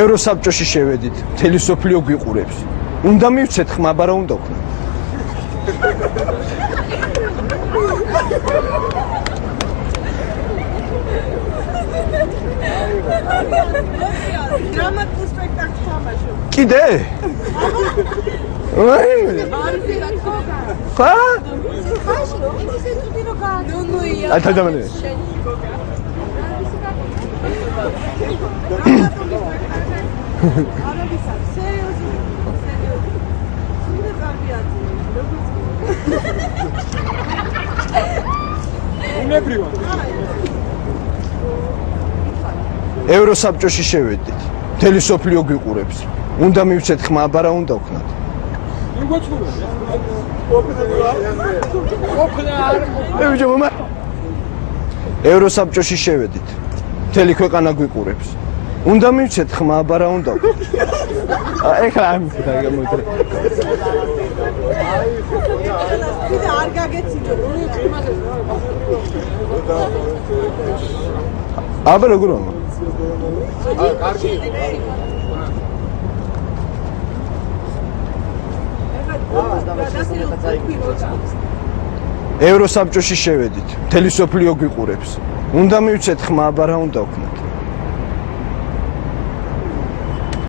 ევროსაბჭოში შევედით, მთელი სოფლიო გვიყურებს. უნდა მივცეთ ხმა, აბა რა უნდა ვქნა? დრამატულ სპექტაკლს თამაშობ. კიდე? ხა? ხაში, იმის ეცუდი რო გა. ნუნუია. აი თამამე. არაბისა, სერიოზული. სულ გამიაძე. უნებრივად. ევროსაბჭოში შევედით, მთელი სოფლიო გვიყურებს. უნდა მივცეთ ხმა, აბა რა უნდა ვქნათ? ევროსაბჭოში შევედით, მთელი ქვეყანა გვიყურებს. უნდა მივცეთ ხმა, აბა რა უნდა ვქნათ? ეხლა ამიქდა გამოიწრე. კიდე არ გაგეცინო. აბა როგორ ვამბობ? კარგი. ევროსაბჭოში შევედით, მთელი სოფლიო გვიყურებს. უნდა მივცეთ ხმა, აბა რა უნდა ვქნათ?